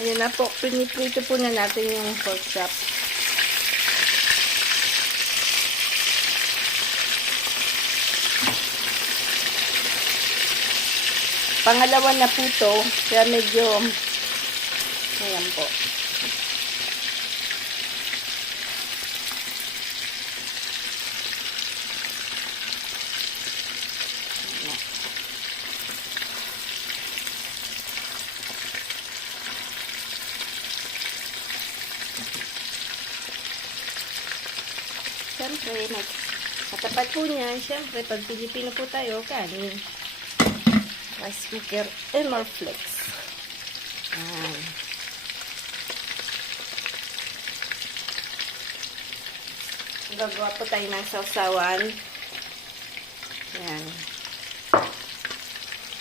Ayan na po, piniprito po na natin yung pork chop. Pangalawa na po to, kaya medyo, ayan po. Siyempre, matapat po niya, siyempre, pag Pilipino po tayo, kanin. Rice cooker, Emmer Flex. Ayan. Gagawa po tayo ng sausawan. Ayan.